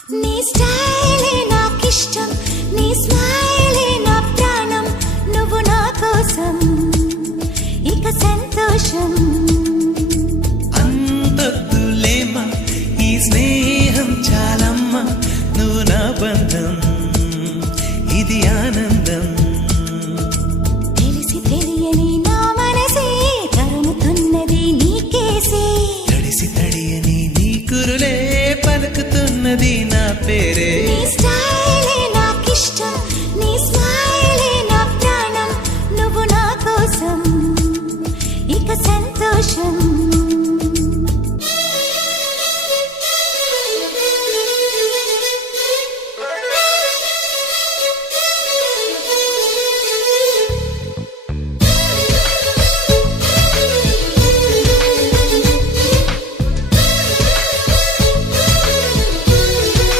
నీ స్టైలే నాకిష్టం, నీ స్మైలే నా ప్రాణం, నువ్వు నా కోసం ఇక సంతోషం. అంతొద్దులేమా ఈ స్నేహం చాలమ్మా, నువ్వు నా బంధం ఇది ఆనందం. తెలిసి తెలియని నా మనసే తరుముతున్నది నీకేసే, తడిసి తడియని నీ కురులే పలుకుతున్నది నా పేరే. నీ స్టైలే